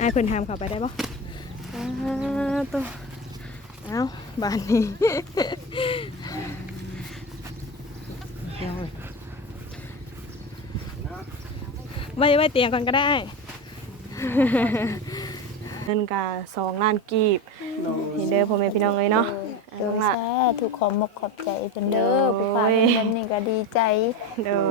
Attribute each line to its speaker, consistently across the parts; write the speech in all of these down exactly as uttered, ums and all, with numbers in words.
Speaker 1: ให้เพิ่นทำเข้าไปได้บ่อ้าตัวเอ้าบ้านนี้ไว้ไว้เตียงก่อนก็ได้เงินกาสองล้านกีบนี่เด้อพ่อแม่พี่น้องเลยเนาะ
Speaker 2: โดยสาธุขอมกขอบใจเพิ่นเด้อผู้ฟังแบบนี้ก็ดีใจ
Speaker 1: เด้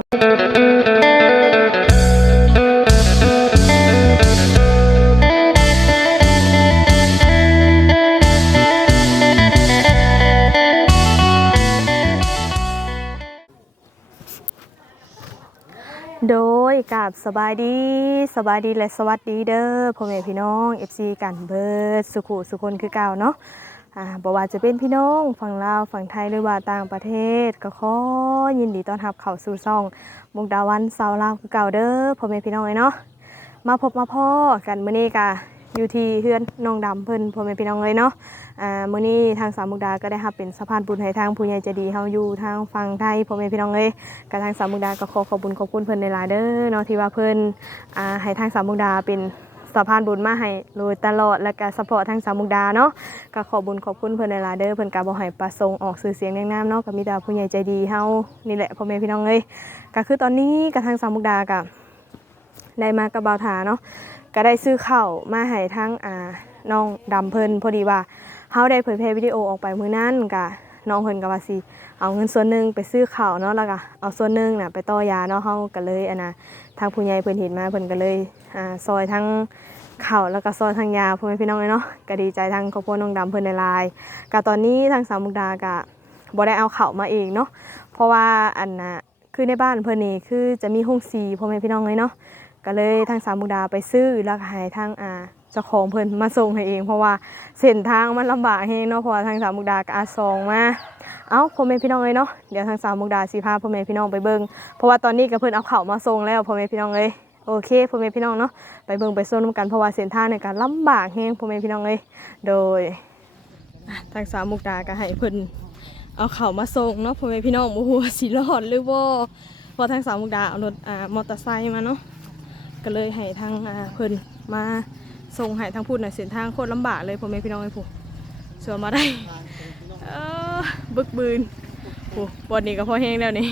Speaker 1: อโดยกับสบายดีสบายดีและสวัสดีเด้อพ่อแม่พี่น้อง เอฟ ซี กันเบิดสุขุสุคนคือเก่าเนาะอ่าบ่ว่าจะเป็นพี่น้องฝั่งลาวฝั่งไทยหรือว่าต่างประเทศก็ขอยินดีต้อนรับเข้าสู่ช่องมุกดาวันสาวลาวคือเก่าเด้อพ่อแม่พี่น้องเนาะมาพบมาพ่อกันมื้อนี้ก็อยู่ที่เฮือนน้องดำเพิ่นพ่อแม่พี่น้องเลยเนาะอ่ามื้อนี้ทางสาวมุกดาก็ได้รับเป็นสะพานบุญให้ทางผู้ใหญ่ใจดีเฮาอยู่ทางฝั่งไทยพ่อแม่พี่น้องเลยกับทางสาวมุกดาก็ขอขอบคุณขอบคุณเพิ่นหลายๆเด้อเนาะที่ว่าเพิ่นอ่าให้ทางสาวมุกดาเป็นสะพานบุญมาให้โดยตลอดและก็ซัพพอร์ตทางสาวมุกดาเนาะก็ขอบุญขอบคุณเพิ่นหลายๆเด้อเพิ่นก็บ่ให้ประสงค์ออกชื่อเสียงเรียงนามเนาะก็มีแต่ผู้ใหญ่ใจดีเฮานี่แหละพ่อแม่พี่น้องเลยก็คือตอนนี้กับทางสาวมุกดาก็ได้มากับบ่าวถาเนาะก็ได้ซื้อข้าวมาให้ทางอ่าน้องดำเพิ่นพอดีว่าเฮาได้เผยแพร่วิดีโอออกไปมื้อนั้นก็น้องเพิ่นก็ว่าสิเอาเงินส่วนหนึงไปซื้อข้าวเนาะแล้วก็เอาส่วนหนึงน่ะไปต่อยาเนาะเฮาก็เลยอันน่ะทางผู้ใหญ่เพิ่นเห็นมาเพิ่นก็เลยอ่าซอยทั้งข้าวแล้วก็ซอยทั้งยาพ่อแม่พี่น้องเลยเนาะก็ดีใจทางครอบครัวน้องดำเพิ่นหลายๆก็ตอนนี้ทางสาวมุกดาก็บ่ได้เอาข้าวมาเองเนาะเพราะว่าอันน่ะคือในบ้านเพิ่นนี่คือจะมีโรงสีพ่อแม่พี่น้องเลยเนาะก็เลยทางสาวมุกดาไปซื้อแล้วก็ให้ทางอ่าเจ้าของเพิ่นมาส่งให้เองเพราะว่าเส้นทางมันลำบากแฮงเนาะเพราะว่าทางสาวมุกดาก็อาซองมาเอ้าพ่อแม่พี่น้องเลยเนาะเดี๋ยวทางสาวมุกดาสิพาพ่อแม่พี่น้องไปเบิ่งเพราะว่าตอนนี้ก็เพิ่นเอาข้าวมาส่งแล้วพ่อแม่พี่น้องเลยโอเคพ่อแม่พี่น้องเนาะไปเบิ่งไปส้มกันเพราะว่าเส้นทางในการลำบากแฮงพ่อแม่พี่น้องเลยโดยทางสาวมุกดาก็ให้เพิ่นเอาข้าวมาส่งเนาะพ่อแม่พี่น้องบ่ฮู้ว่าสิรอดหรือบ่เพราะทางสาวมุกดาเอารถอ่ามอเตอร์ไซค์มาเนาะก็เลยให้ทางอ่าเพิ่นมาส่งให้ทางพูดหน่อยเส้นทางโคตรลำบากเลยพ่อแม่พี่น้องไอ้ผู้เสือมาได้เออบึกบืนผู้บอลนี่ก็พอแห้งแล้วนี่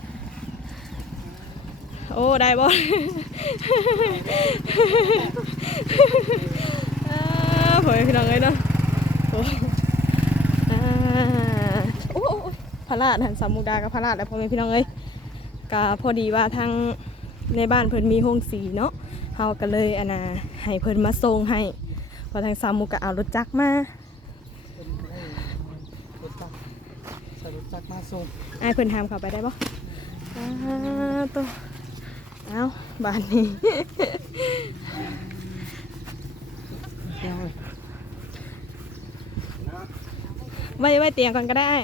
Speaker 1: โอ้ได้บอลพ่อแม่พี่น้องเลยเนาะโอ้โอ้พระราชหันสามมุกดากับพระราชแล้วพ่อแม่พี่น้องเลยก็พอดีว่าทางในบ้านเพิ่นมีโรงสีเนาะเฮาก็เลยอันน่ะให้เพิ่นมาส่งให้พอทางสามมุกก็เอารถจักรมาร
Speaker 3: ถจักรมาส่ง
Speaker 1: ไอ้เพิ่นทำเข้าไปได้บ่อ้าตัวเอ้าบ้านนี้ไว้ไว้เตียงก่อนก็ได้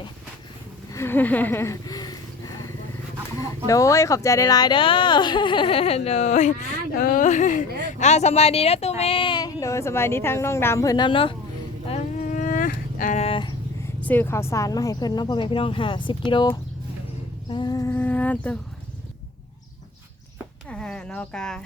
Speaker 1: โดยขอบใจหลายๆเด้อโดยเอออ่าสบายดีนะตู้แม่โดยสบายดีทั้งน้องดำเพิ่นนำเนาะอ่าอ่าซื้อข้าวสารมาให้เพิ่นเนาะพ่อแม่พี่น้องห้าสิบกิโลอ่าตัวอ่านอกา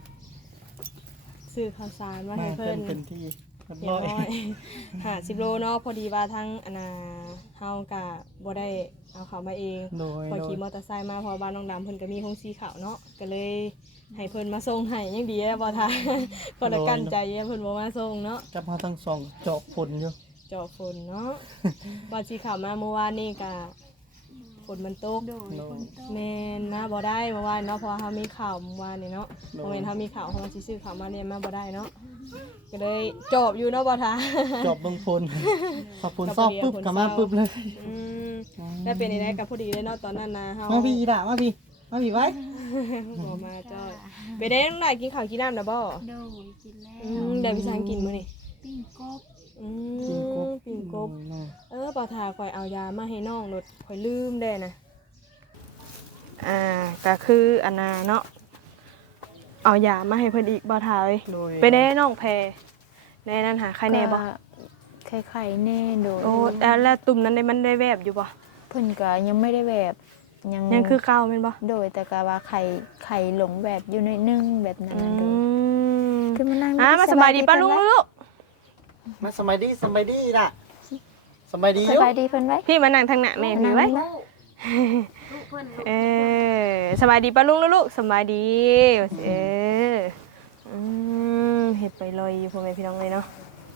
Speaker 1: ซื้อข้าวสารมาให้เพิ่น
Speaker 3: เป็นที่
Speaker 1: เรียบร้อยห้าสิบโลเนาะพอดีว่าทั้งอันน่ะเฮากะบ่ได้เอาเขามาเองพอขี่มอเตอร์ไซค์มาพอบ้านน้องดำเพิ่นก็มีโรงสีขาวเนาะก็เลยให้เพิ่นมาส่งให้ยังดีแล้วบ่ท่าเพิ่นละกั้นใจเพิ่นบ่มาส่งเนาะ
Speaker 3: จับมาทั้งสองเจาะฝนอยู่
Speaker 1: เจาะฝนเนาะว่าสิเข้ามาเมื่อวานนี้ก็ฝนมันตกแม่นมาบ่ได้เมื่อวานเนาะเพราะเฮามีข่าวเมื่อวานนี่เนาะเพราะเห็นเฮามีข่าวเฮาสิซื้อข่าวมาเนี่ยมาบ่ได้เนาะก็เลยจอบอยู่เนาะบ่ท่า
Speaker 3: จอบเบิ่งฝนพอฝนซอกปึ๊บก็มาปึ๊บเลย
Speaker 1: อืมได้เป็นได้ก็พอดีเลยเนาะตอนนั้นนะเฮา
Speaker 3: มาพี่ด่ามาพี่มาพี่ไว้
Speaker 1: บ่มาจ้อยไปได้น้องหน่อยกินข้าวกินน้ำนะบ่
Speaker 2: โดยกินแล้ว
Speaker 1: อืมได้พี่ช้างกินมื้อนี่
Speaker 2: ปิ้งกบ
Speaker 1: อืมปิ้งกบเออบ่ท่าข่อยเอายามาให้น้องรถข่อยลืมได้นะอ่าก็คืออันน่ะเนาะเอายามาให้เพิ่นอีกบ่ท่าเอ้ยไปได้น้องแพรแน่นั่นหาใครแน่บ่
Speaker 2: ไข่ไข่แน่โดย
Speaker 1: โอ้แล้วตุ่มนั้นได้มันได้แวบอยู่บ่
Speaker 2: เพิ่นก็ยังไม่ได้แบบ
Speaker 1: ยังยังคือเก่าแม่นบ่
Speaker 2: โดยแต่ก็ว่าไข่ไข่หลงแบบอยู่ในนึ่งแบบนั้นโดยขึ้นมานั่ง
Speaker 1: อ่ะมาสบายดีป้าลุงลูก
Speaker 3: มาสบายดีสบายดีล่ะสบายดีอ
Speaker 2: ส
Speaker 3: ยู่
Speaker 2: บายดีเพิ่นไว้
Speaker 1: พี่มานั่งทางหน้าแม่พี่ไว้เออสบายดีป้าลุงลูกสบายดีเอออืมเฮ็ดไปเลยอยู่พ่อแม่พี่น้องเลยเนาะ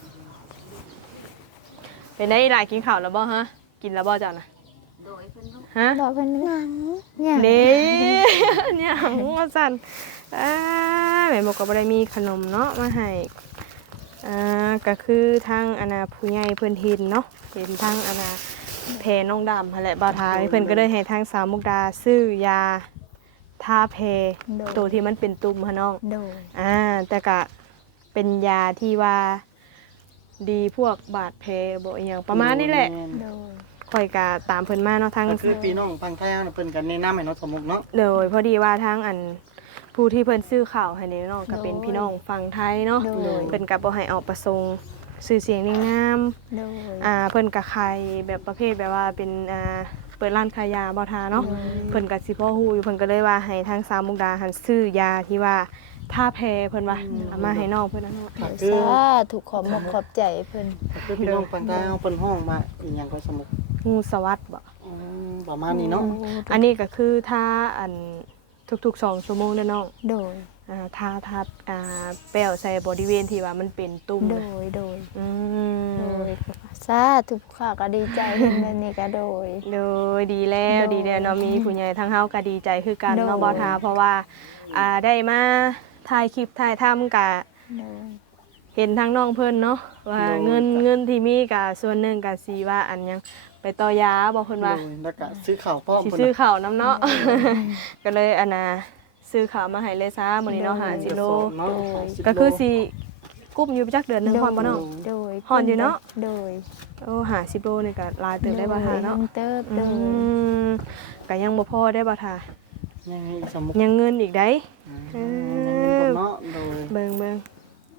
Speaker 1: เป็นได้หลายกินข้าวแล้วบ่ฮะกินแล้วบ่จ้ะน่ะฮะ
Speaker 2: รอเพิ่นนั่งเนี่ย
Speaker 1: เด้เนี่ยหัวสั่นอ่าแม่บอกก็บ่ได้มีขนมเนาะมาให้อ่าก็คือทางอนาผู้ใหญ่เพิ่นเห็นเนาะเห็นทางอนาแพน้องดำหั่นแหละบ่าวทาเพิ่นก็เลยให้ทางสาวมุกดาซื้อยาทาแพตัวที่มันเป็นตุ่มหั่นน้อง
Speaker 2: โดย
Speaker 1: อ่าแต่ก็เป็นยาที่ว่าดีพวกบาดแผลบ่อีหยังประมาณนี้แหละ
Speaker 2: โดย
Speaker 1: ข่อยก็ตามเพิ่นมาเนาะทาง
Speaker 3: ก็คือพี่น้องฟังไทยเอาเพิ่นกันแนะนำให้เนาะสมุกเนาะ
Speaker 1: เลยพอดีว่าทางอันผู้ที่เพิ่นซื้อข่าวให้นี่เนาะก็เป็นพี่น้องฝั่งไทยเนาะ
Speaker 2: โดย
Speaker 1: เพิ่นก็บ่ให้ออกประสงค์ชื่อเสียงนี่งาม
Speaker 2: โดย
Speaker 1: อ่าเพิ่นก็ขายแบบประเภทแบบว่าเป็นอ่าเปิดร้านขายยาบ่ทาเนาะเพิ่นก็สิพอฮู้อยู่เพิ่นก็เลยว่าให้ทางสาวมุกดาหันซื้อยาที่ว่าท่าแพเพิ่นว่าเอามาให้น้องเพิ่นนะเนาะ
Speaker 3: ก็คือ
Speaker 2: สาถูกขอบมกขอบใจเพิ่น
Speaker 3: ก็คือพี่น้องฟังไทยเอาเพิ่นห้องมาอีหยังก็สมุก
Speaker 1: งูสวัสดบ่
Speaker 3: อืมประมาณนี้เนาะ
Speaker 1: อันนี้ก็คือถ้าอันทุกๆสองชั่วโมงเด้อน้อง
Speaker 2: โดย
Speaker 1: อ่าทาทาอ่าแป้วใส่บริเวณที่ว่ามันเป็นตุ่ม
Speaker 2: โด
Speaker 1: นะ
Speaker 2: ยโดย
Speaker 1: อื
Speaker 2: โด
Speaker 1: ม
Speaker 2: ยสาธุข้าก็ดีใจเห็นแบบนี้ก็โดย
Speaker 1: โดยดีแล้ว
Speaker 2: โดย
Speaker 1: ดีแล้วเนาะมีผู้ใหญ่ทั้งเฮาก็ดีใจคือกัน
Speaker 2: โดย
Speaker 1: เนาะบ่ทาเพราะว่าอ่าได้มาถ่ายคลิปถ่ายทำกะ
Speaker 2: โดย
Speaker 1: เห็นทางน้องเพิ่นเนาะว่าเงินเงินที่มีกะส่วนหนึงกะสิว่าอันหยังไปต่อยาบ่เพิ่นว่า
Speaker 3: โดยแล้วก็ซื้อข้าวพร้อม
Speaker 1: สิ
Speaker 3: เพิ่น
Speaker 1: ซื้อ
Speaker 3: น่ะ
Speaker 1: ข้าวน้ำเนาะ ก็เลยอันน่ะซื้อข้าวมาให้เลยซะมื้อนี้เนาะห้าสิบโล
Speaker 3: เนาะ
Speaker 1: ก็คือสิกุ้มอยู่จักเดือนหนึงพอบ่เนาะ
Speaker 2: โดย
Speaker 1: ฮ้อนอยู่เนาะ
Speaker 2: โดย
Speaker 1: โอ้ห้าสิบโลนี่ก็หลายเติบได้บ่ทาเนาะ
Speaker 2: โดยเติบโด
Speaker 1: อื
Speaker 2: ย
Speaker 1: มก็ยังบ่พอได้บ่ทา
Speaker 3: ยังไงสมุก
Speaker 1: ยังเงินอีกได้
Speaker 3: อืมเนาะโดย
Speaker 1: เบิ่งเบิ่ง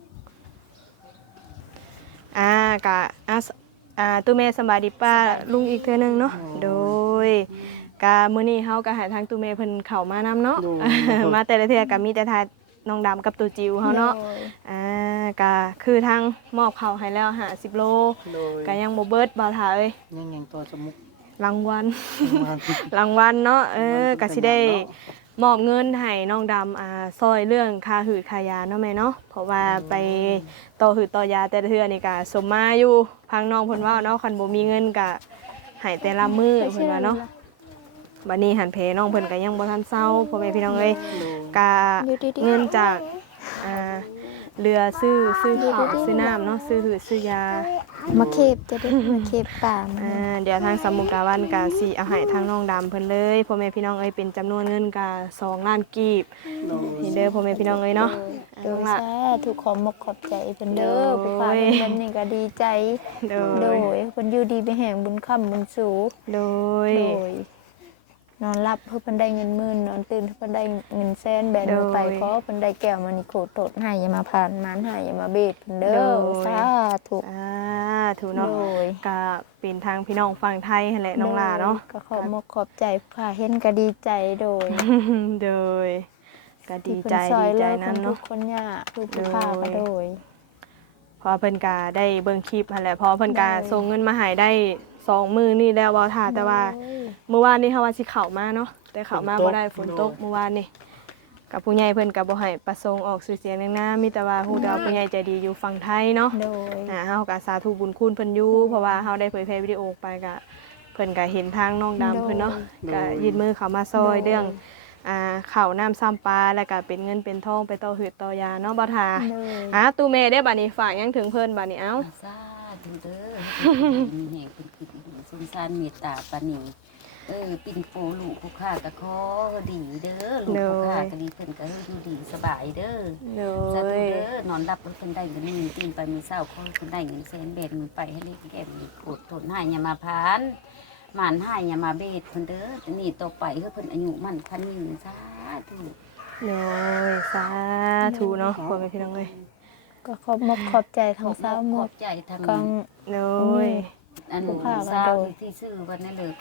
Speaker 1: อ่ากะอ่ะสอ่าตู้แม่สำบายดีป้าลุงอีกเทื่อนึงเนาะโดยกะมื้อนี้เฮาก็ให้ทางตู้แม่เพิ่นเข้ามานํเนาะ มาแต่ละเทื่อก็มีแต่ทายน้องดำกับตัวจิ๋วเฮาเนาะ
Speaker 2: โดย
Speaker 1: อ่าก็คือทางมอบข้าวให้แล้วห้าสิบโล
Speaker 3: โดย
Speaker 1: ก็ยังบ่เบิดบ่ทาเอ้ย
Speaker 3: ยังยังตัวสมุก
Speaker 1: รางวัล
Speaker 3: ประมาณ
Speaker 1: รางวัลเนาะเออกสิได้มอบเงินให้น้องดำอ่าซอยเรื่องค่าหืดค่ายาเนาะแม่เนาะเพราะว่าไปต่อหืดต่อยาแต่ละเทื่อนี่ก็สมมาอยู่พังน้องเพิ่นว่าเนาะคันบ่มีเงินก็ให้แต่ละมื้อเพิ่นว่าเนาะบัดนี้หันเพน้องเพิ่นก็ยังบ่ทันเซาพ่อแม่พี่น้องเอ้ยก็เงินจากอ่าเรือซื้อซื้อข้าวซื้อน้ำเนาะซื้อหืดซื้อยา
Speaker 2: มาเข็บจะได้มาเข็บป่ามา
Speaker 1: อ่าเดี๋ยวทางสมุกดาวันกาสีเอาให้ทางน้องดำเพิ่นเลยพ่อแม่พี่น้องเอ้ยเป็นจำนวนเงินกาสองล้านกีบนี่เด้อพ่อแม่พี่น้องเอ้ยเนาะ
Speaker 2: โดยสาธุขอมกขอบใจเพิ่นเด้อผู้พาเป็นแบบนี้ก็ดีใจ
Speaker 1: โด
Speaker 2: โด
Speaker 1: ย
Speaker 2: ยเพิ่นอยู่ดีไปแห่งบุญค่ำบุญสู
Speaker 1: โดย
Speaker 2: โดยนอนรับเพื่อเพิ่นได้เงินหมื่นนอนตื่นเพื่อเพิ่นได้เงินแสนแบนมือไปขอเพิ่นได้แก้วมานิโคโตดให้อย่ามาผ่านมานให้อย่ามาเบียดเพิ่นเด้อสาธุ
Speaker 1: อ่าถูกเนาะ
Speaker 2: โดย
Speaker 1: ก็เป็นทางพี่น้องฝั่งไทยนั่นแหละน้องลาเนาะ
Speaker 2: ก็ขอบมกขอบใจค่ะเห็นก็ดีใจโดย
Speaker 1: โดยก็ดีใจ
Speaker 2: ที่เพิ่นซอย
Speaker 1: ดีใจ
Speaker 2: เหลือ
Speaker 1: นํ
Speaker 2: คนทุ
Speaker 1: เนาะ
Speaker 2: กคนยากทุกผู้ค้าก็โดย
Speaker 1: พอเพิ่นกาได้เบิ่งคลิปหั่นแหละพอเพิ่นกาส่งเงินมาให้ได้สองมื้อนี่แล้วบ่ท่าแต่ว่าเมื่อวานนี้เฮาว่าสิเข้ามาเนาะแต่เข้ามาบ่ได้ฝนตกเมื่อวานนี่กับผู้ใหญ่เพิ่นก็บ่ให้ประสงค์ออกสื่อเสียงนามมีแต่ว่าฮู้แต่ว่าผู้ใหญ่ใจดีอยู่ฝั่งไทยเนาะ
Speaker 2: โดย
Speaker 1: อ่าเฮาก็สาธุบุญคุณเพิ่นอยู่เพราะว่าเฮาได้เผยแพร่วิดีโอไปก็เพิ่นก็เห็นทางน้องดำเพิ่นเนาะก็ยื่นมือเข้ามาซอยเรื่องอ่าข้าวน้ำซ้ำปลาแล้วก็เป็นเงินเป็นทองไปต่อหืดต่อยาเนาะบ่ท่า
Speaker 2: โดย
Speaker 1: อ่ะตู้แม่ได้บัดนี้ฝากหยังถึงเพิ่นบัดนี้เอ้า
Speaker 4: สาธุเด้อมีแห่งเป็นกิจสงสารเมตตาปานีเออปิ่นโปลูกผู้ข้าก็ขอดีเด้อลูกผู้ข้าก็ดีเพิ่นก็ให้อยู่ดีสบายเด้อ
Speaker 1: โด
Speaker 4: สาธุ
Speaker 1: ย
Speaker 4: เด้อนอนรับเพิ่นได้เงินหมื่นตื่นไปมื้อเช้าขอให้เพิ่นได้เงินแสนแบนมือไปให้เล็กแก่มีโกรธทนให้อย่ามาพานหมานให้อย่ามาเบ็ดเพิ่นเด้อนี่ต่อไปคือเพิ่นอายุมั่นพันยืนสาธุ
Speaker 1: โดยสาธุเนาะพ่อแม่พี่น้องเอ้ย
Speaker 2: ก็ขอบมกขอบใจทั้งสาวหม
Speaker 4: ขอ
Speaker 2: ด
Speaker 4: บใจทาง
Speaker 2: กัง
Speaker 1: โดย
Speaker 4: อัน
Speaker 2: ผู้ข้าก็
Speaker 4: สาว
Speaker 2: โดย
Speaker 4: ที่ซื้อวันนั้นเลยก็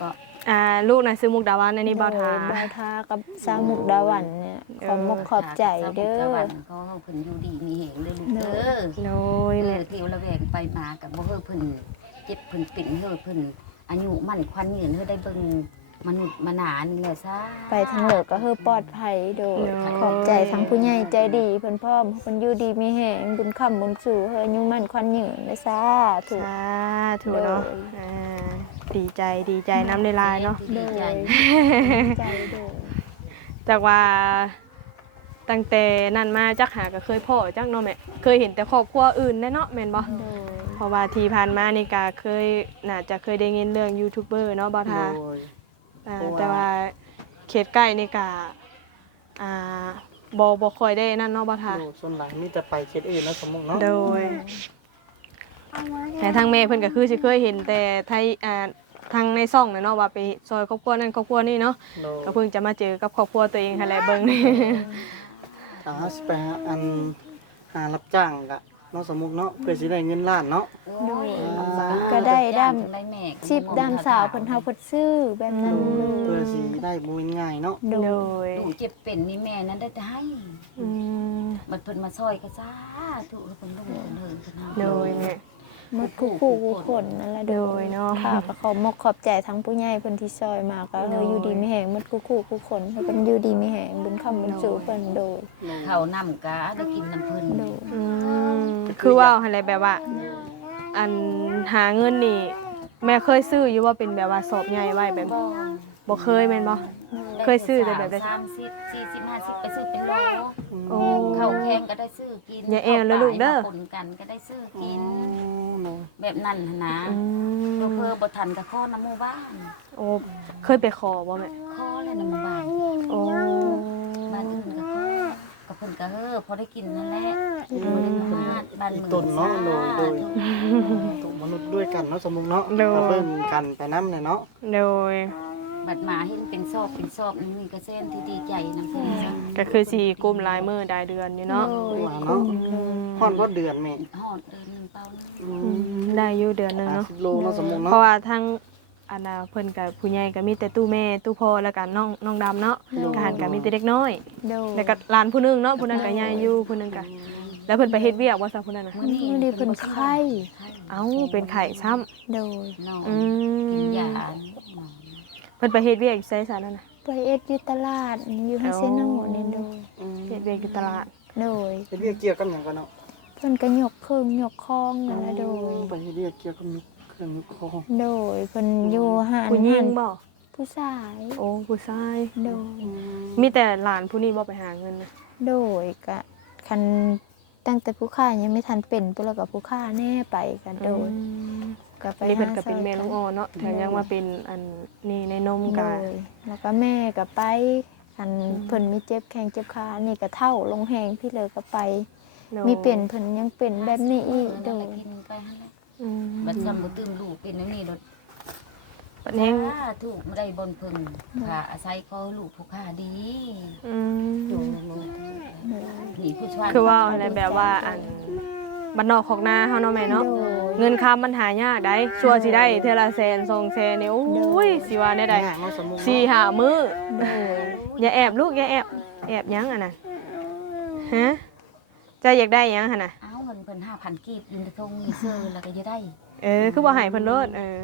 Speaker 1: อ่าลูกน่ะซื้อมุกดาวันอันนี้บ่าวทา
Speaker 2: โดยบ่าวทากับสาวมุกดาวันเนี่ยขอมกขอบใจเด้อ
Speaker 4: เขาเพิ่นอยู่ดีมีแหงเลยลูกเด้อ
Speaker 1: โด
Speaker 4: เอย อ
Speaker 1: แม่
Speaker 4: เที่ยวละแวกไปมากับบ่เฮอเพิ่นเจ็บเพิ่นเป็นเฮอเพิ่นอายุมั่นขวัญยืนเฮอได้เบิ่งมนุษย์มนานี่แหละซะ
Speaker 2: ไปทางเหนือก็คือปลอดภัยโดยขอบใจทั้งผู้ใหญ่ใจดีเพิ่นพร้อมเพิ่นอยู่ดีมีแหงบุญค้ำบุญสู่เฮาอายุมั่นขวัญยืนเด้อสาธุ
Speaker 1: สาธุเนาะอ่าดีใจดีใจน้ำในลายเนาะ
Speaker 4: ดีใจ
Speaker 2: ใจโดย
Speaker 1: จากว่าตั้งแต่นั้นมาจักหาก็เคยพ่อจักเนาะแม่เคยเห็นแต่ครอบครัวอื่นแน่เนาะแม่นบ่
Speaker 2: โดย
Speaker 1: เพราะว่าที่ผ่านมานี่ก็เคยน่าจะเคยได้ยินเรื่องยูทูบเบอร์เนาะบ่าวทา
Speaker 3: โดย
Speaker 1: อ่า
Speaker 3: เพราะว่า
Speaker 1: แต่ว่าเขตใกล้นี่ก็อ่าบ่บ่ค่อยได้นั่นเนาะบ่าวทา
Speaker 3: โดยส่วนหลังมีแต่ไปเขตอื่นเนาะสมมุติเนาะ
Speaker 1: โดยแต่ทางแม่เพิ่นก็คือสิเคยเห็นแต่ไทยอ่าทางในซ่องน่ะเนาะว่าไปซอยครอบครัวนั้นครอบครัวนี้เนาะ
Speaker 3: โดย
Speaker 1: ก็เพิ่งจะมาเจอกับครอบครัวตัวเองหั่นแหละเบิ่งนี่
Speaker 3: ถ้าเฮาสิไปหาอันหารับจ้างก็เนาะสมมุติเนาะเพื่อสิได้เงินล้านเนาะ
Speaker 4: โดย
Speaker 2: ก็ได้ด
Speaker 4: ได้
Speaker 2: ำชิปดำสาวเพิ่นเฮาเพิ่นซื้อแบบนั้นเลย
Speaker 3: เพื่อสิได้บ่ง่ายเนาะ
Speaker 2: โด
Speaker 1: โด
Speaker 2: ย
Speaker 1: ย
Speaker 4: ลูกเจ็บเป็นนี่แม่นั้นได้แต่ให้
Speaker 1: อืม
Speaker 4: บัดเพิ่นมาซอยก็จ้าถูกเพิ่นลงเพิ่นเฮิงเพิ่นเฮา
Speaker 1: โดยเนี่ย
Speaker 2: หมดคู่คู่คู่คนนั่นแหละ
Speaker 1: โดยเนาะ
Speaker 2: ค่ะก็ขอมกขอบใจทั้งผู้ใหญ่เพิ่นที่ซอยมาก็เฮาอยู่ดีมีแหงหมดคู่คู่คู่คนให้เพิ่นอยู่ดีมีแหงบุญคำบุญสู่เพิ่นโดย
Speaker 4: ข้าวน้ำกะได้กินน้ำเพิ่น
Speaker 2: โดย
Speaker 1: อืมคือว่าอะไรแบบว่า อันหาเงินนี่แม่เคยซื้ออยู่ว่าเป็นแบบว่าสอบใหญ่ไว้แบบ
Speaker 4: บ่
Speaker 1: บ่เคยแม่นบ่ เคยซื้อแต่แบบใด
Speaker 4: สามสิบสี่สิบห้าสิบไปซื้อเป็นโล
Speaker 1: โอ้
Speaker 4: ข้าวแข็งก็ได้ซื้อกิน
Speaker 1: อย่าแอวเลยลูกเด้อ
Speaker 4: ข้าวปลายมาปนกันก็ได้ซื้อกิน แบบนั้นหั้นนะ
Speaker 1: อืม
Speaker 4: เพื่อบ่ทันกับข้อน้ำหมู่บ้าน
Speaker 1: โอ้เคยไปขอบ่แม่
Speaker 4: ข้อเลยน้ำหมู่บ้าน
Speaker 1: โอ้
Speaker 4: บ้านอื่นก็ข้อกับเพิ่นก็เฮ้อพอได้กินนั่นแหละบ่ได้มาบ้าน
Speaker 3: อีก
Speaker 4: เมือง
Speaker 3: ต้นเนาะโดยโดย ตกมนุษย์ด้วยกันเนาะสมมุติเนาะก็เบิ่งกันไปนำเนี่ยเนาะ
Speaker 1: โดย
Speaker 4: บัดมาเห็นเป็นซอกเป็นซอกนี่มีก็เส้นที่ดีใจนำเพิ่นซะ
Speaker 1: ก็คือสิกุมหลายมื้อได้เดือนอยู่เนาะ
Speaker 3: ว่าเนาะฮ้อนบ่เดือนแม่
Speaker 4: ฮอดเดือนหนึงเปล่านะ
Speaker 3: อื
Speaker 1: อื
Speaker 3: ม
Speaker 1: มได้อยู่เดือนหนึงเนาะ
Speaker 3: ห้าสิบโลเนาะสมมุติ
Speaker 1: เพ
Speaker 3: เนาะ
Speaker 1: ราะว่าทั้งอันน่ะเพิ่นกับผู้ใหญ่ก็มีแต่ตู้แม่ตู้พ่อแล้วก็น้องน้องดำเนาะก็หันก็มีแต่เด็กน้อย
Speaker 2: โดย
Speaker 1: แล้วก็หลานผู้หนึงเนาะผู้นั้นก็ใหญ่อยู่ผู้นึงก็แล้วเพิ่นไปเฮ็ดเวียกว่าซะผู้นั้นน่ะ
Speaker 4: มื้อนี้
Speaker 2: มื้อนี้เพิ่นไข้
Speaker 1: เอ้าเป็นไข้ซ้ำ
Speaker 2: โดย
Speaker 4: นอน
Speaker 1: อื
Speaker 4: กิน
Speaker 1: ม
Speaker 4: ยา
Speaker 1: เพิ่นไปเฮ็ดเวียกอยู่ไสซะนั่นน่ะ
Speaker 2: ไปเอ็ดอยู่ตลาดอยู่ให้เซโนนี่โดย
Speaker 1: เฮ็ดเวียกอยู่ตลาด
Speaker 2: โดย
Speaker 3: เฮ็ดเรียกเกี่ยวกับหยังกันเนาะ
Speaker 2: เพิ่นก็ยกเครื่องยกคองนั่นแหละโดย
Speaker 3: ไปเฮ็ดเรียกเกี่ยวกับยุคเครื่องยุคของ
Speaker 2: โดยเพิ่นอยู่หาน
Speaker 1: ผู้หญิงบ่
Speaker 2: ผู้ชาย
Speaker 1: โอ้ผู้ชาย
Speaker 2: โดย
Speaker 1: มีแต่หลานผู้นี้บ่ไปหาเงินน่ะ
Speaker 2: โดยก็คันตั้งแต่ผู้ค่ายังไม่ทันเป็นปุ๊บแล้วก็ผู้ค่าแน่ไปกันโดย
Speaker 1: อืม
Speaker 2: ก็ไป
Speaker 1: นี่เพิ่นก็
Speaker 2: หา
Speaker 1: เป็นแม่น้องออเนาะแถมยังมาเป็นอันนี่ในนม
Speaker 2: โด
Speaker 1: กะ
Speaker 2: ยแล้วก็แม่ก็ไปคันเพิ่นมีเจ็บแข้งเจ็บขานี่ก็เท่าลงแหงพี่เลยก็ไป มีเป็นเพิ่นยังเป็นแบบนี้อีกโด
Speaker 4: โด
Speaker 2: ย
Speaker 4: ยกินไปหั่นแหละ
Speaker 1: อืม
Speaker 4: บัดซ้ำบ่ตื่นลูกเป็นแนวนี้โดด
Speaker 1: ปัดนี้
Speaker 4: ถ้าถูกบ่ได้บนพึ่งค่ะอาศัยก็ลูกผู้ค้าดี
Speaker 1: อืม
Speaker 4: นี่ผู้ชาย
Speaker 1: คือว่าอะไรแบบว่าอันบ้านนอกของนาเฮาเนาะแม่เนาะ
Speaker 2: โดย
Speaker 1: เงินค้ามันหายากได้ชัวร์สิได้เทอละแสนสองแสนนี่โอ้ยสิว่าได้ใด
Speaker 3: ง่ายเนาะสมมุติ
Speaker 1: สี่
Speaker 3: เนาะ
Speaker 1: หามื้อ
Speaker 2: โดย
Speaker 1: อย่าแอบลูกอย่าแอบแอบหยังอ่ะน่ะฮะเจะอยากได้หยังหั่นน่ะ
Speaker 4: เอาเงินเพิ่นห้าพันกีบอยู่ในทงนี่ซื้อแล้วก็จะได้
Speaker 1: เออคือบ่ให้เพิ่นโลดเออ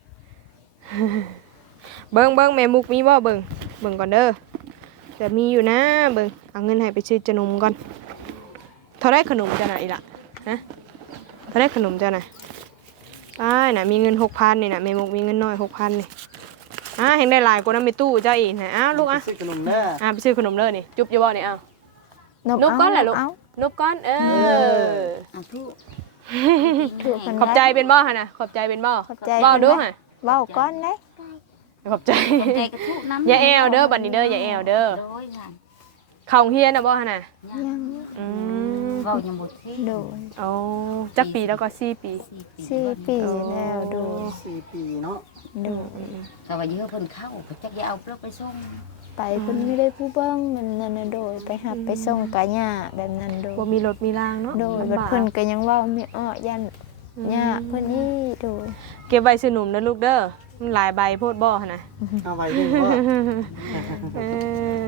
Speaker 1: เบิ่งเบิ่งแม่มุกมีบ่เบิ่งเบิ่งก่อนเด้อแต่มีอยู่นะเบิ่งเอาเงินให้ไปซื้อขนมก่อนเท่าไรขนมจ้ะน่ะอีหล่ะฮะเท่าไรขนมจ้ะน่ะอ้ายน่ะมีเงินหกพันนี่น่ะแม่มุกมีเงินน้อยหกพันนี่อ่าเห็นได้หลายกว่านั้นมีตู้เจ้าอีกน่ะอ้าวลูกอ่ะ
Speaker 3: ซื้อขนมเด้อ
Speaker 1: อ่าไปซื้อขนมเด้อนี่จุ๊บอยู่บ่นี่อ้าว นุบก่อนแหละลูก
Speaker 2: เอา
Speaker 1: นุบก่อนเออ
Speaker 4: เอาทุก
Speaker 2: ถูกคน
Speaker 1: ขอบใจเป็นบ่หั่นน่ะขอบใจเป็นบ่
Speaker 2: ขอบใจ
Speaker 1: เว้าดู
Speaker 2: เพิ่นไหม
Speaker 1: ฮะ
Speaker 2: เว้าก้อนเด้
Speaker 1: ขอบใจ
Speaker 4: ขอบใจกระทุกน้ำ
Speaker 1: อย่าแอวเด้อบัดนี้เด้ออย่าแอวเด้อ
Speaker 4: โดยค่ะ
Speaker 1: เข้าโรงเรียนน่ะบ่หั่นน่ะ
Speaker 4: ยัง
Speaker 2: ยัง
Speaker 1: อืม
Speaker 4: เว้ายังบ่ที่
Speaker 2: โดย
Speaker 1: อ๋อจักปีแล้วก็สี่ปี
Speaker 2: สี่ปีแล้วโดย
Speaker 3: สี่ปีเนาะ
Speaker 2: โดย
Speaker 4: ก็ว่าเยอะเพิ่นเข้าก็จักอย่าเอาเปลือกไปส่ง
Speaker 2: ไปเพิ่นไม่ได้ผู้เบิ่งมันนั่นน่ะโดยไปหับไปส่งกะย่าแบบนั้นโดย
Speaker 1: บ่มีรถมีรางเนาะ
Speaker 2: โดย
Speaker 1: ลำบาก
Speaker 2: เพิ่นก็ยังเว้าไม่อ้อยันย่าเพิ่นนี่โดย
Speaker 1: เก็บไว้ซื้อหนุ่มเด้อลูกเด้อมันหลายใบโพดบ่หั่นน่ะ
Speaker 3: เอาไว้ด้วยว่า
Speaker 1: เออ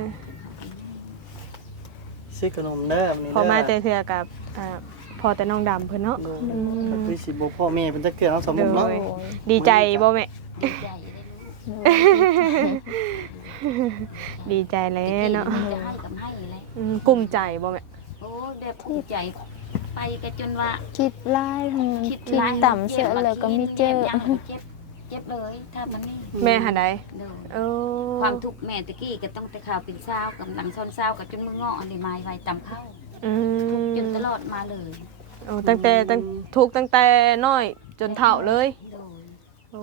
Speaker 3: ซื้อขนมเด้อนี่
Speaker 1: พอมาแต่เทื่อกับอ่าพอแต่น้องดำเพิ่นเนาะ
Speaker 3: โดยก็คือสิบ่พ่อแม่เป็นตะเกียบเนาะสมมุติเนาะ
Speaker 1: โดยดีใจบ่แม่
Speaker 4: ดีใจได้ลูก
Speaker 1: ดีใจแล้วเนาะ
Speaker 4: จะให้กับให้เลย
Speaker 1: อืมกุ้มใจบ่แม่
Speaker 4: โอ้แบบภูมิใจไปกันจนว่า
Speaker 2: คิดร้ายทั้งนั้น
Speaker 4: คิด
Speaker 2: คิด
Speaker 4: ร้าย
Speaker 2: ต่ำเสียเลยก็มีเจอ
Speaker 4: ยังเจ็บเจ็บเลยถ้ามันนี่
Speaker 1: แม่หันใด
Speaker 4: เด้อ
Speaker 1: โอ้
Speaker 4: ความทุกข์แม่ตะกี้ก็ต้องแต่ข่าวเป็นเศร้ากำลังซ่อนเศร้ากับจนมืองออันนี้ไม้ไว้ตำเข้า
Speaker 1: อื
Speaker 4: ทุกข์จน
Speaker 1: ม
Speaker 4: ตลอดมาเลย
Speaker 1: โอ้ตั้งแต่ตั้งทุกข์ตั้งแต่น้อยจนเฒ่าเลย
Speaker 4: โดย
Speaker 1: โอ้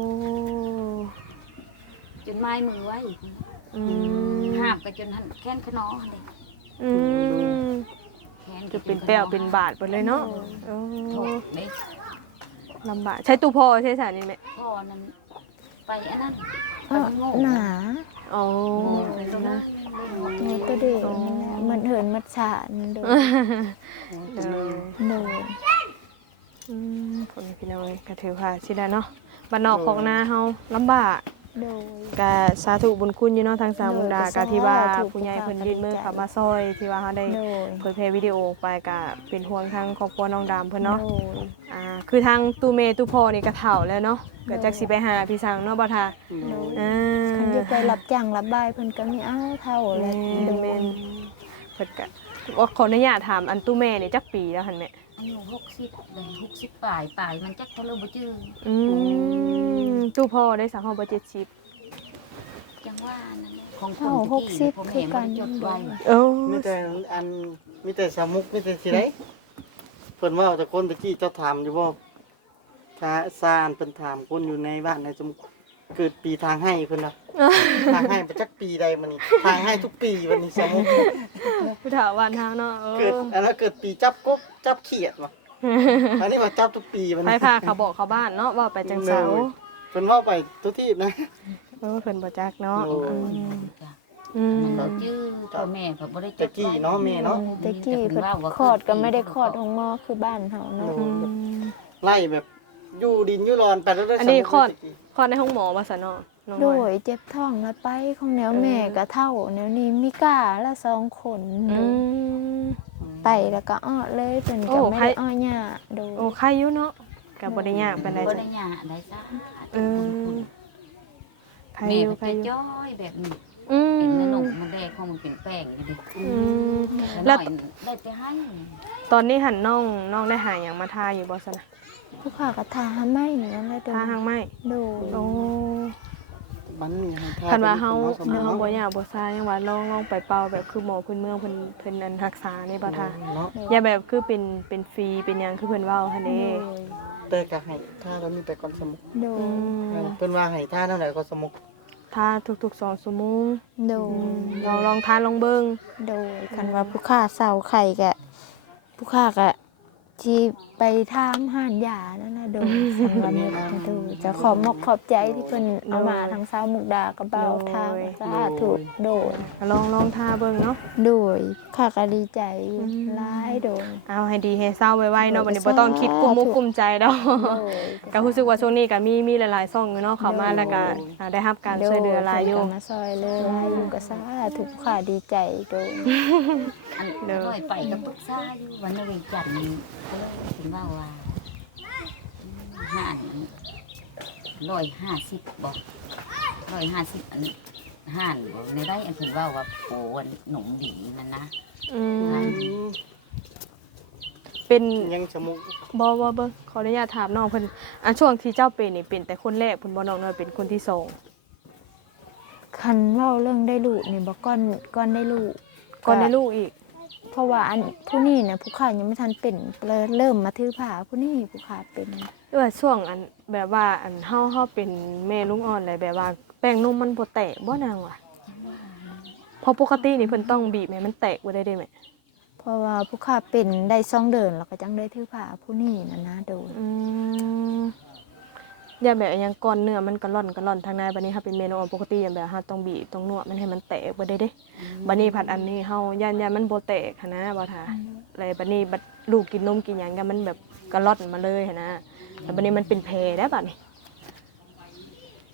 Speaker 4: จนไม้มือไว้
Speaker 1: อืม
Speaker 4: ห้ามกันจนหันแค้นขนอเลย
Speaker 1: อืม
Speaker 4: แค้น
Speaker 1: จะเป็นแป้วเป็นบาดไปเลยเนาะโอ้
Speaker 4: โทษเด้
Speaker 1: ลำบากใช้ตู้พ่อใช้สารนี่แม่
Speaker 4: พ่อนั้นไปอันนั้นไป
Speaker 2: อ้อ
Speaker 4: มันโง่
Speaker 2: หนา
Speaker 1: โอ้
Speaker 4: โง่เลยตรงนั้
Speaker 1: นะ
Speaker 4: น
Speaker 2: ในตัวเด็กนั่นแหละมันเหินมัดฉานโดย
Speaker 1: เออ
Speaker 2: โดย
Speaker 1: อืมผลพี่น้องก็ถือว่าสิได้เนาะบ้านนอกของนาเฮาลำบาก
Speaker 2: โดย
Speaker 1: ก็สาธุบุญคุณอยู่เนาะทางสามมุนดา
Speaker 2: โดย
Speaker 1: ก็ที่ว่า
Speaker 2: สาธุ
Speaker 1: ผู้ใหญ่เพิ่น
Speaker 2: ผู้
Speaker 1: ยื่นมือ
Speaker 2: ใจ
Speaker 1: เข้ามาซอยที่ว่าเฮาได้
Speaker 2: โดย
Speaker 1: เผยแพร่วิดีโอออกไปก็เป็นห่วงทางครอบครัวน้องดำเพิ่นเนาะ
Speaker 2: โดย
Speaker 1: อ่าคือทางตู้เมตู้พ่อนี่ก็เฒ่าแล้วเนาะก็จักสิไปหาพี่สังเนาะบ่ทา
Speaker 3: โดย
Speaker 1: อ่า
Speaker 2: คันจะไปรับจ้างรับบายเพิ่นก็มีอ้าวเท่า
Speaker 1: แม
Speaker 2: แล้ว
Speaker 1: น
Speaker 2: โด
Speaker 1: แม
Speaker 2: ย
Speaker 1: นเพิ่นก็ว่าขออนุญาตถามอันตู้แม่นี่จักปีแล้วหั่นแม่
Speaker 4: อายุหกสิบเลยหกสิบปลายปลายมันจักทะลุบ่จื้อ
Speaker 1: อืมตู้พ่อได้สังเฮาบ่เจ็ดสิบ
Speaker 4: จังว่านั่นแหละของค
Speaker 2: เท่าน ห
Speaker 4: ตะ
Speaker 2: ก
Speaker 4: กี้
Speaker 2: สิบ
Speaker 4: ผม
Speaker 2: คื
Speaker 4: เห็
Speaker 2: อน กั
Speaker 4: มัน นจดไว้
Speaker 1: โอ้
Speaker 3: มีแต่อันมีแต่สามุกมีแต่สิได้เพิ่นว่าแต่คนตะกี้เจ้าถามอยู่บ่ถ้าซานเพิ่นถามคนอยู่ในบ้านในสมมุติเกิดปีทางให้เพิ่นน่ะ ทางให้ประจักปีใดมันนี่ทางให้ทุกปีวันนี้สมมุติ
Speaker 1: ผู้ถาวันเฮาเนาะเอ
Speaker 3: เกิด
Speaker 1: อ
Speaker 3: อันนั้นเกิดปีจับกบจับเขียดว่ะอันนี้ว่าจับทุกปีวัน
Speaker 1: ไป
Speaker 3: นี้
Speaker 1: พาเขาบอกเขาบ้านเนาะว่าไปจังเสา
Speaker 3: เพิ่นว่าไปทุกที่นะ
Speaker 1: เออเพิ่นบ่จักเนาะ
Speaker 3: โอ้
Speaker 1: อืม
Speaker 4: จ้ะ
Speaker 1: อืม
Speaker 4: มันบ่จื้อพ่อแม่ก็บ่ได้จ
Speaker 3: ตะ
Speaker 4: ด
Speaker 3: กี้
Speaker 4: ไว้
Speaker 3: เนาะแม่เนาะ
Speaker 2: ตะกี้เพิ่นคลอดก็ไม่ได้คลอดของหมอคือบ้านเฮาเนาะ
Speaker 1: อืม
Speaker 3: ไล่แบบอยู่ดินอยู่รอนไปแล้วได้
Speaker 1: อันนี้
Speaker 3: สมมุติ
Speaker 1: คลอด
Speaker 3: ตะกี้
Speaker 1: คลอดในห้องหมอว่าซะเนาะน้อง
Speaker 2: โด
Speaker 1: น้อย
Speaker 2: ยเจ็บท้องแล้วไปของแนวแม่ก็เท่าแนวนี้มีกาละสองคน
Speaker 1: อืม
Speaker 2: ไปแล้วก็อ้อเลยเพิ่น
Speaker 1: โอ้
Speaker 2: ก็ไม่
Speaker 1: ใคร
Speaker 2: ได้อ้อหญ้าโดย
Speaker 1: โอ้ใครอยู่เนาะก็บ่ได้ยากปานใด
Speaker 4: บ่
Speaker 1: จ้ะ
Speaker 4: ได้หยาได้ซะ
Speaker 1: เออใคร
Speaker 4: แม่
Speaker 1: อยู่
Speaker 4: ก็
Speaker 1: ใคร
Speaker 4: จะ
Speaker 1: อยู่
Speaker 4: จ้อยแบบนี้
Speaker 1: อืม
Speaker 4: เป็นขนมมันแดงของมันเป็นแป้งอยู่ดิ
Speaker 1: อืม แล้
Speaker 4: แล้ว วได้ไปให้
Speaker 1: ตอนนี้หันน้องน้องได้หาหยังมาทาอยู่บ่ซะนะ
Speaker 2: ผู้ขาก็ทาให้ไม่นั่นแหละโดย
Speaker 1: ทาหางไม้
Speaker 2: โดย
Speaker 1: โอ้
Speaker 3: มันมีให้ท
Speaker 1: คันว่าเฮา
Speaker 3: สมมุติ
Speaker 1: เฮา
Speaker 3: เนาะ
Speaker 1: บ่อยากบ่ซ่ายังว่าลองลองไปเป่าแบบคือหมอพื้นเมืองเพิ่นเพิ่นอันรักษานี่บ่ทา
Speaker 3: เนาะ
Speaker 1: อย่าแบบคือเป็นเป็นฟรีเป็นหยังคือเพิ่นเว้าหั่นเด้
Speaker 3: แต่ก็ให้ถ้าเรามีแต่ก่อนสมุก
Speaker 2: โด
Speaker 1: อื
Speaker 2: ย
Speaker 1: ม
Speaker 3: เพิ่นว่าให้ท่าเท่าไหร่ก็สมุก
Speaker 1: ทาทุกๆสองชั่วโมง
Speaker 2: โด
Speaker 1: อื
Speaker 2: ย
Speaker 1: มลองลองทาลองเบิ่ง
Speaker 2: โดยคันว่าผู้ฆ่าเสาไข่กะผู้ฆ่ากะที่ไปทามห่านยานั่นนะโดยคันว่าเนี่ยโดยจะขอบมอกขอบใจที่เพิ่นเอามาทางเสามุกดากับเบาทางสาธุโดย
Speaker 1: ลองลองทาเบิ่งเนาะ
Speaker 2: โดยข้าก็ดีใจอยู่
Speaker 1: อืม
Speaker 2: หลายโดย
Speaker 1: เอาให้ดีให้เศร้าไว้ๆเนาะบัดนี้บ่ต้องคิดกุมมุกกุมใจดอก
Speaker 2: โดย
Speaker 1: ก็รู้สึกว่าช่วงนี้ก็มีมีหลายๆซ่องอยู่เนาะเข้ามาแล้วก็อ่าได้รับการช่วยเหลือหลายอยู่
Speaker 2: โดเพิ่นก็มาซอยเลยหลายอยู่ก็สาธุข้าดีใจโดย
Speaker 4: อัน
Speaker 1: เด้อ
Speaker 4: ร้อยไปกับปรึกษาอยู่วันนี้จันทร์ก็เลยถึงว่าว่าห่านร้อยห้าสิบบอกร้อยห้าสิบอันห่านบอกในได้อันถึงว่าว่าโปวันหนมดีนั่นนะ
Speaker 1: อืม
Speaker 3: อืม
Speaker 1: เป็น
Speaker 3: ยังสมุก
Speaker 1: บ่บ่เบิ่งขออนุญาตถามน้องเพิ่นอันช่วงที่เจ้าเป็นนี่เป็นแต่คนแรกเพิ่นบ่น้องน้อยเป็นคนที่สอง
Speaker 2: คันเว้าเรื่องได้ลูกนี่บ่ก่อนก่อนได้ลูก
Speaker 1: ก่อนได้ลูกอีก
Speaker 2: เพราะว่าอันผู้นี้เนี่ยผู้ขายังไม่ทันเป็นเลยเริ่มมาถือผ้าผู้นี้ผู้ขาเป็น
Speaker 1: หรือว่าช่วงอันแบบว่าอันเฮาเฮาเป็นแม่ลุงอ่อนเลยแบบว่าแป้งนมมันบ่แตกบ่นางว่ะเพราะปกตินี่เพิ่นต้องบีบให้มันแตกบ่ได้เด้แม่
Speaker 2: เพราะว่าผู้ขาเป็นได้สองเดือนแล้วก็จังได้ถือผ้าผู้นี้นะนะโดย
Speaker 1: อืมอย่าแบบอันหยังก่อนเนื้อมันก็ร่อนก็ร่อนทางในบัดนี้เฮาเป็นเมนูอ่อนปกติอย่างแบบเฮาต้องบีบต้องนวดมันให้มันแตกบ่ได้เด้บัดนี้ผัดอันนี้เฮาย่านย่านมันบ่แตกหันนะบ่ท่าเลยบัดนี้บัดลูกกินนมกินหยังก็มันแบบก็ร่อนมาเลยหันนะแล้วบัดนี้มันเป็นแผลแล้วบัดนี้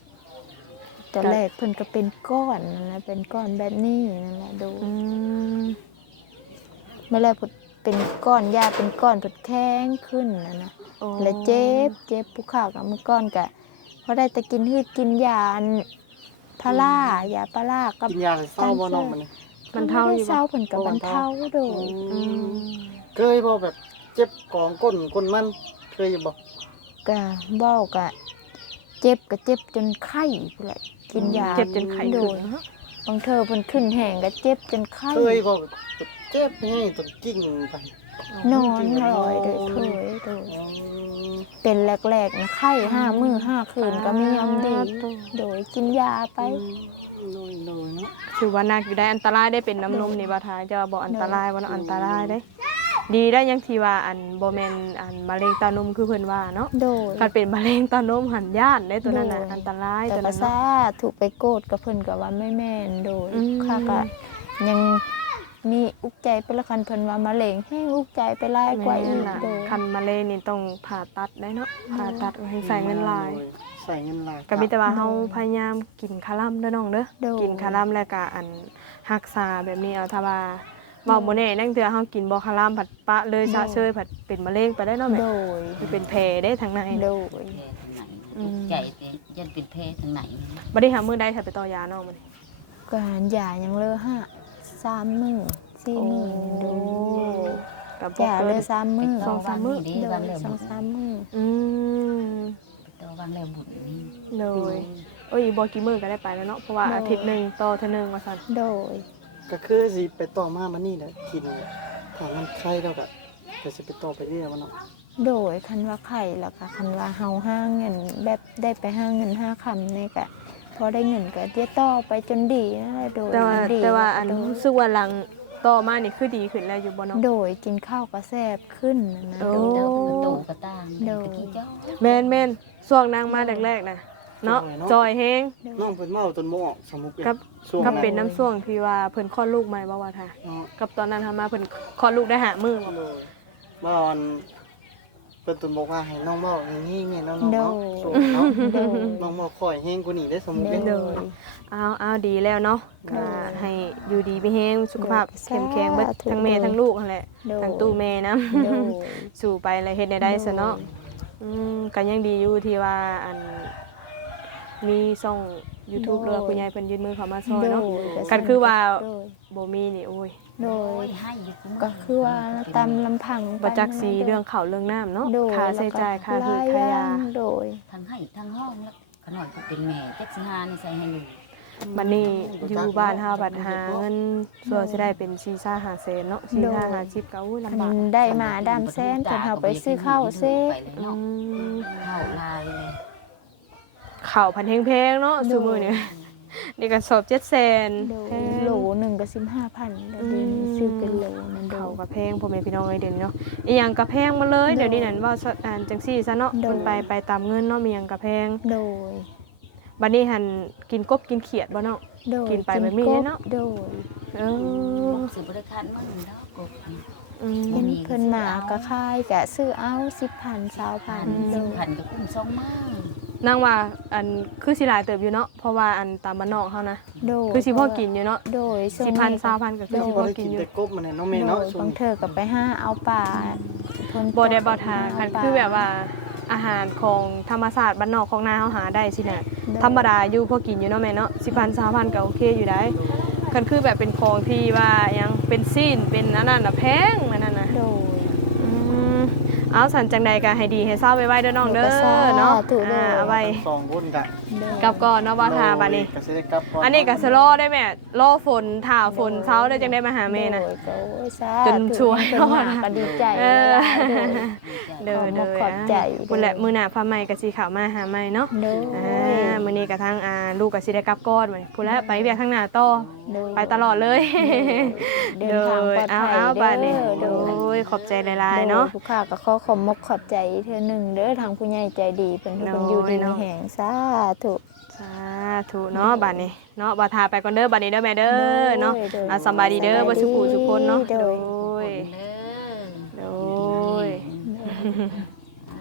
Speaker 2: ตอนแรกเพิ่นก็เป็นก้อนนั่นแหละเป็นก้อนแบบนี้นั่นแหละดู
Speaker 1: อืม
Speaker 2: เมื่อแรกเพิ่นเป็นก้อนยาเป็นก้อนเพิ่นแข็งขึ้นนะนะ
Speaker 1: โอ้
Speaker 2: แล้วเจ็บเจ็บผู้ข้าวกับเมื่อก่อนก็พอได้แต่กินฮืดกินยาอันพารา ยาพารากับ
Speaker 3: กินยาให้เศร้าบ่น้องมันนี่
Speaker 1: มันเท่าอยู่
Speaker 2: เศร้า
Speaker 1: บ่
Speaker 2: เพิ่นก็บรรเทาโดย
Speaker 1: อืม
Speaker 3: เคยบ่แบบเจ็บกองก้นก้นมันเคยอยู่บ่
Speaker 2: ก็เว้าก็เจ็บก็เจ็บจนไข้พุ่นแหละกินยา
Speaker 1: เจ็บจนไข้
Speaker 2: โด
Speaker 1: ขึ้
Speaker 2: ย
Speaker 1: นเนาะ
Speaker 2: บางเธอเพิ่นขึ้นแห้งก็เจ็บจนไข้
Speaker 3: เคยบ่แบบเจ็บให้ตนกิ้งไป
Speaker 2: นอนลอยโดยเคยโดย
Speaker 3: อ๋อ
Speaker 2: เป็นแรกๆนะไข้ห้ามื้อห้าคืนก็ไม่ยอมดี โดยกินยาไป
Speaker 3: โดยโดยเนาะ
Speaker 1: ถือว่านักอยู่ได้อันตรายได้เป็นน้ำนมนี่บ่ทาจะว่าบ่อันตรายบ่เนาะอันตรายได้ ดีได้ยังที่ว่าอันบ่แม่นอันมะเร็งเต้านมคือเพิ่นว่าเนาะ
Speaker 2: โดย
Speaker 1: คันเป็นมะเร็งเต้านมหันย่านได้ตัวนั้นน่ะ
Speaker 2: โดย
Speaker 1: อันตราย
Speaker 2: แต่
Speaker 1: ตัว
Speaker 2: ก็
Speaker 1: นั้น
Speaker 2: ซา
Speaker 1: เนาะ
Speaker 2: ถูกไปโกดกับเพิ่นก็ว่าไม่แม่นโดย
Speaker 1: อืม
Speaker 2: ข้าก็ยังมีอุกใจไปละคันเพิ่นว่ามะเร็งแห้งอุกใจไปหลายกว่าอี
Speaker 1: แม่น
Speaker 2: ก
Speaker 1: ล่ะ
Speaker 2: โดย
Speaker 1: คันมะเร็งนี่ต้องผ่าตัดได้เนาะผ่าตัดให้ใส่เงินหลาย
Speaker 3: ใส่เงินหลาย
Speaker 1: ก็มีแต่ว่าเฮาพยายามกินคาร่ำเด้อน้องเด้อ
Speaker 2: โดย
Speaker 1: กินคาร่ำแล้วก็อันรักษาแบบนี้เอาถ้าว่าเว้าบ่แน่นั่งเทื่อเฮากินบ่คาร่ำผัดปะเลยซะเชยผัดเป็นมะเร็งไปได้เนาะแม่
Speaker 2: โดย
Speaker 1: มันเป็นแผลได้ทางใน
Speaker 2: โดย
Speaker 4: แพ้ทางไหนตกใจแต่ยันเป็นแพ้ทางไหน
Speaker 1: บ่ได้หามื้อใดถ้าไปต่อยาน้องมัน
Speaker 2: ก็หารยายังเหลือห้าสามมื้อสี่มื้อโดย
Speaker 1: ก็บ่
Speaker 2: ยาเห
Speaker 1: เกิ
Speaker 2: ลื
Speaker 1: น
Speaker 2: อสามมื้อ
Speaker 1: สองสามมื้อ
Speaker 2: โดยสองสามมื้อ
Speaker 1: อืม
Speaker 4: ตัววางแล้วบุญนี่
Speaker 1: เลยโอ้ยบ่กี่มื้อก็ได้ไปแล้วเนาะเพราะว่าอาทิตย์หนึงต่อเทื่อนึงว่าซั่น
Speaker 2: โดย
Speaker 3: ก็คือสิไปต่อมามันนี่แหละกินถ้ามันไข้แล้วก็ก็สิไปต่อไปเรื่อยมันเนาะ
Speaker 2: โดยคันว่าไข่แล้วก็คันว่าเฮาห้าเงินแบบได้ไปห้าเงินห้าคำนี่ก็พอได้เงินก็เดี๋ยวต่อไปจนดีนะโดย
Speaker 1: แต่ว่า
Speaker 2: ดี
Speaker 1: แต่ว่าอัน
Speaker 2: โดย
Speaker 1: รู้สึกว่าหลังต่อมานี่คือดีขึ้นแล้วอยู่บ่เนาะ
Speaker 2: โดยกินข้าวก็แซ่บขึ้นนะนะ
Speaker 1: โอ้
Speaker 2: โดย
Speaker 4: เจ้ากระตูกระตาง
Speaker 2: โดย
Speaker 4: ตะกี้เจ้า
Speaker 1: แม่นแม่นช่วงนางมาแรกๆนะเนาะจอยเฮง
Speaker 3: น้องเพิ่นเมาจนบ่ออกสมุกเลย
Speaker 1: กับ
Speaker 3: ช่วง
Speaker 1: กับ
Speaker 3: นั้น
Speaker 1: เป็นน้ำช่วงที่ว่าเพิ่นคลอดลูกใหม่บ่ว่าท่า
Speaker 3: เนาะ
Speaker 1: กับตอนนั้นทำมาเพิ่นคลอดลูกได้หามื้อบ่
Speaker 3: เลยเมื่อวันเพิ่นตุนบอกว่าให้น้องเมาอย่างนี้แม่น้อง
Speaker 2: โด
Speaker 3: เนาะ
Speaker 2: ย
Speaker 3: ช่วงเนาะ
Speaker 2: โดย
Speaker 3: น้องเมาคอยแห้งกว่านี้ได้สมุก
Speaker 2: โด
Speaker 3: เลย
Speaker 2: ย
Speaker 1: เอาเอาดีแล้วเนาะก็ให้อยู่ดีมีแฮงสุขภาพ
Speaker 2: โดย
Speaker 1: เข้มแข็งเบิด
Speaker 2: สาธุ
Speaker 1: ทั้งแม่ทั้งลูกนั่นแหละ
Speaker 2: โดย
Speaker 1: ทั้งตู้แม่นํ
Speaker 2: โดย
Speaker 1: สู่ไปอะไรเฮ็ดได้ได้ซะเนาะ อืมก็ยังดีอยู่ที่ว่าอันมีช่อง YouTube เรือคุณยายเพิ่นยื่นมือเข้ามาซอยเนาะ
Speaker 2: โดย
Speaker 1: กันคือว่า
Speaker 2: โดย
Speaker 1: บ่มีนี่โอ้ย
Speaker 2: โด
Speaker 4: โอ้
Speaker 2: ย
Speaker 4: ยให้อยู่คุ้ม
Speaker 2: ก็คือว่าตามลำพังไป
Speaker 1: บ่จักสีเรื่องข้าวเรื่องน้ำเนาะ
Speaker 2: โดย
Speaker 1: ค่าใช้จ่ายค่า
Speaker 2: แล้ว
Speaker 1: หื
Speaker 2: ก็
Speaker 1: ดค่ายา
Speaker 2: หลงโดย
Speaker 4: ทั้งให้ทั้งห้องแล้วขน่อยก็เป็นแม่จักสิหานี่ใส่ให้ลูก
Speaker 1: บัดนี้อยู่บ้านเฮาบัดหาเงินส่วนสิได้เป็นสี่ห้า ห้าแสนเนาะสี่ห้า ห้าสิบก็อุ้ยลำบาก
Speaker 2: ได้มาดามแซนเพิ่นเฮาไปซื้อข้าวเซ่
Speaker 1: อืม
Speaker 4: ข้าวลายเลย
Speaker 1: ข้าวพันแพงๆเนาะซุมื้อนี้นี่ก็สอบเจ็ดแสน
Speaker 2: โดย
Speaker 1: แพง
Speaker 2: โหลหนึ่งก็สิบห้าพันแล้วเดี๋ยวนี้ซื้อเป็นโหลนั่นโด
Speaker 1: ข้าวย ก็แพงพ่อแม่พี่น้องเอ้ยเดี๋ยวนี้เนาะอีหยังก็แพงมาเลยเดี๋ยวนี้นั่นว่าซะอ่านจังซี่ซะเนาะ
Speaker 2: โดย
Speaker 1: มันไปไปตามเงินเนาะมีหยังก็แพง
Speaker 2: โดย
Speaker 1: บัดนี้หันกินกบกินเขียดบ่เนาะ
Speaker 2: โดย
Speaker 1: กินไปแบบนี้เนาะ
Speaker 2: โดย
Speaker 1: เออ
Speaker 4: สิบริการมันเนาะกบนี่
Speaker 1: อืม
Speaker 2: เห็นเพิ่นมากะค่ายกะซื้อเอาสิบพันสาวพั
Speaker 4: พั
Speaker 2: น
Speaker 4: น
Speaker 2: โด
Speaker 4: สิบ
Speaker 2: ย
Speaker 4: พันก็คุ้มสองมาก
Speaker 1: นางว่าอันคือสิหลายเติบอยู่เนาะเพราะว่าอันตามบ้านนอกเฮานะ
Speaker 2: โดย
Speaker 1: คือสิพ่อกินอยู่เนาะ
Speaker 2: โดยช่วง
Speaker 1: สิ
Speaker 2: นี้
Speaker 1: พันสามพันก็คือสิ
Speaker 3: บ่
Speaker 1: พ่อ
Speaker 3: ได้
Speaker 1: กิ
Speaker 3: กิ
Speaker 1: น
Speaker 3: น
Speaker 1: อยู่
Speaker 3: แต่กบมันน่ะเนาะ
Speaker 2: โด
Speaker 3: แม่
Speaker 2: ย
Speaker 3: เนาะ
Speaker 2: บางเธอก็ไปห้าเอาป่าเพิ่น
Speaker 1: บ่ได้บ่ทา
Speaker 2: เอ
Speaker 1: คัน
Speaker 2: ป่า
Speaker 1: คือแบบว่าอาหารของธรรมศาสตร์บ้านนอกของนาเฮาหาได้สิน่ะธรรมดาอยู่พอกินอยู่เนาะแม่เนาะสิบพันสามพันก็โอเคอยู่ได้คันคือแบบเป็นของที่ว่าหยังเป็นซีนเป็นอันนั้นน่ะแพงอันนั้นน่ะ
Speaker 2: โดย
Speaker 1: อืมเอาสันจังใดก็ให้ดีให้เศร้าไว้ไว้เด้อน้องเด้อเนาะ
Speaker 2: ถูกเด้อ
Speaker 1: อ่าเอาไว้
Speaker 3: สองคนกะ
Speaker 2: โดย
Speaker 1: กลับก่อนเนาะบ่ทาบัดนี้
Speaker 3: ก็สิได้กลับก่อน
Speaker 1: อันนี้ก็สโลอได้แม่รอฝนถ่าฝนเช้าได้จังได้มาหาแม่นะ
Speaker 2: โดยก็โอ้ยสา
Speaker 1: จนช่วย
Speaker 2: เพิ่นมาก็ดีใจ
Speaker 1: เออ
Speaker 2: โดย
Speaker 1: เด้อ
Speaker 2: ขอบ
Speaker 1: เด้อ
Speaker 2: ใจ
Speaker 1: พุ่นแหละมื้อหน้าฟ้าใหม่ก็สิเข้ามาหาใหม่เนาะ
Speaker 2: โดย
Speaker 1: อ่ามื้อนี้ก็ทางอ่าลูกก็สิได้กลับก่อนบัดนี้พุ่นแหละไปเวียกทางหน้าต่อ
Speaker 2: โดย
Speaker 1: ไปตลอดเลย
Speaker 2: เดินทางปลอด
Speaker 1: เอา
Speaker 2: ภัย
Speaker 1: เอาบัดนี้
Speaker 2: เด้อ
Speaker 1: โดยขอบใจหลายๆเนาะ
Speaker 2: ลูกค้าก็ขอขอบมกขอบใจเธอหนึ่งเด้อทางผู้ใหญ่ใจดีเป็นทุกคนอยู่ดีมีแห่งสาธุ
Speaker 1: สาธุเนาะบัดนี้เนาะบ่ทาไปก่อนเด้อบัดนี้เด้อแม่เด้อเนาะอ่ะสำบายดีเด้อบ่สุขุสุคนเนาะ
Speaker 2: โด
Speaker 1: โด
Speaker 2: ย
Speaker 1: ย
Speaker 4: เด้อ
Speaker 1: โดย
Speaker 4: เป็น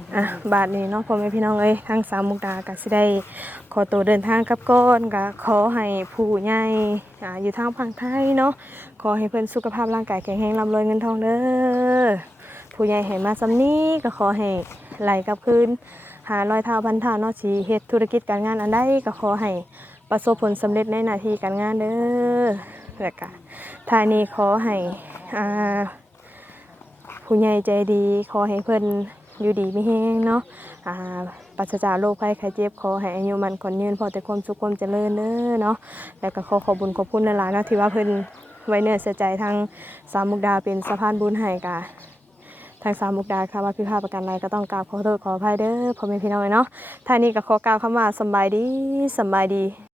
Speaker 1: อ่ะบาทนี้เนาะพ่อแม่พี่น้องเอ้ยทางสาวมุกดาก็สิได้ขอตัวเดินทางกลับก่อนก็ขอให้ผู้ใหญ่อ่าอยู่ทางฝั่งไทยเนาะขอให้เพิ่นสุขภาพร่างกายแข็งแรงร่ำรวยเงินทองเด้อผู้ใหญ่ให้มาซำนี้ก็ขอให้ไหลกลับคืนหารอยเท้าพันเท้าเนาะสิเฮ็ดธุรกิจการงานอันใดก็ขอให้ประสบผลสำเร็จในหน้าที่การงานเด้อแล้วก็ท้ายนี้ขอให้อ่า ผู้ใหญ่ใจดีขอให้เพิ่นอยู่ดีมีแฮงเนาะอ่าปราศจากโรคภัยไข้เจ็บขอให้อายุมันขอนยืนพอแต่ความสุขความเจริญเด้อเนาะแล้วก็ขอขอบคุญขอบคุณหลายๆเนาะที่ว่าเพิ่นไว้เนื้อเสียใจทางสามมุกดาเป็นสะพานบุญให้กะทางสามมุกดาค่ะว่าพิพาทประกันใดก็ต้องกราบขอโทษขออภัยเด้อพ่อแม่พี่น้องเนาะท่านี้ก็ขอกล่าวคำว่าสำบายดีสำบายดี